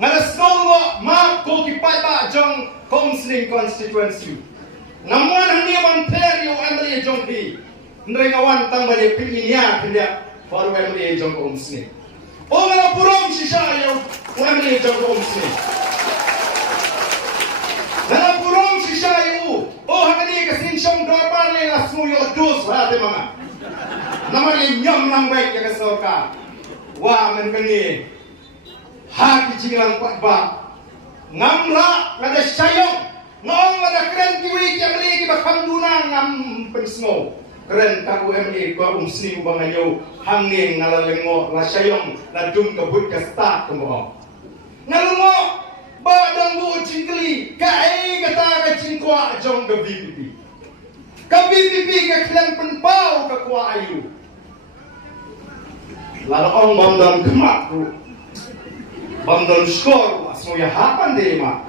Ngalasnongo ma ko kipata jong counseling constituency. Namuan hani wan perio emily jong di. Ndre ngawan tang bali pinya pindia for emily jong counseling. O nga purom si sayo emily jong counseling. Na purom si sayo o hakani kasin siyong dopar le lasmuyo dos hate mga. Namali nyam nang baik ya kasoka. Wa men kani hati jingang patba ngamla kada sayong ngong kada keren kiwi ki amli ki bakam duna ngam pensno keren kaku amli ko sni bangayo hanging ngalalengo la sayong la dum kabut ka sta kemo ngalungo ba danggu jingkli ka kata ka jingkwa jong ka bibi ka klen penpau ka kwa ayu la ong bamdan kemakru Bandol skor asmo ya hapan deh ma.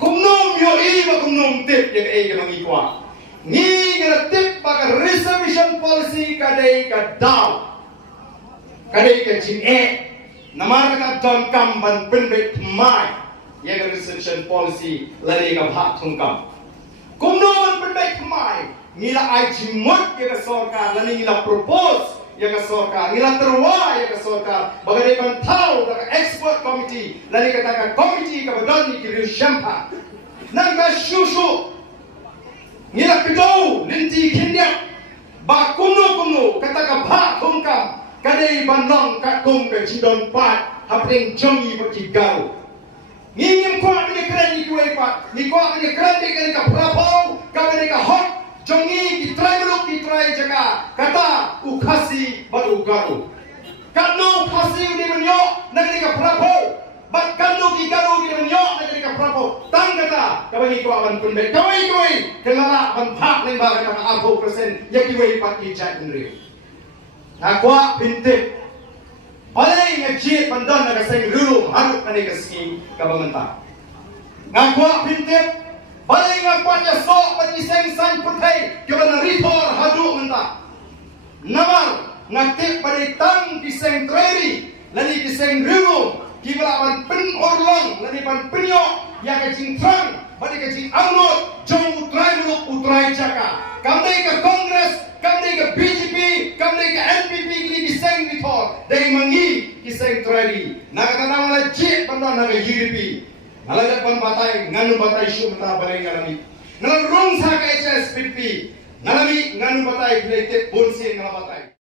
Kumnom yo iba kumnom tip yang ega mangikwa. Ni ngara tip baka reservation policy kadai ka daw. Kadai ka jin namar ka don kam ban penbet mai. Yang reservation policy lari ka bhak thungkam. Kumnom penbet mai. Ngila ai jimot ya sorkar lani ngila propose yang kesorka, ngilang terwa yang kesorka, bagaimana tahu dengan expert committee, lalu katakan komiti kebetulan ni kiri syampa, nangka susu, ngilang kedau, linti kinyak, bak kumno, katakan bak kumkam, kadai bandong kakum ke cidon pat, hapring jongi bertigau, ngingim kuat ni keren ni kuai pat, ni kuat ni keren ni keren ka prapau, kabel ka hot. Jongi kitrai jaga kata ukasi baru garu kanu pasi di menyo negeri ka prapo bat kanu ki garu di menyo negeri ka prapo tang kata kabagi ko awan kunbe kawai kelala ban phak lemba kata abu persen yaki wei pat ki chat ndri nakwa binte balai ngajit pandan naga sing lulu haruk kane ka ski ka bamanta nakwa binte Balai ngapanya sok penyiseng san putai kebana ritor hadu mentah. Namar ngatik pada tang kiseng treri lani kiseng rimu kibalawan pen orlang lani pan penyo yang kecing trang pada kecing angot jong utrai jaka. Kamdai ke Kongres, kamdai ke BJP, kamdai ke NPP kini kiseng ritor dari mangi kiseng treri. Naga tanang lajit pandan naga UDP. Nalagat pan batay, nganu batay siya mata balay ngalami. Nalang rong sa ka HSPP, ngalami nganu batay, pinagtip bunsi ngalabatay.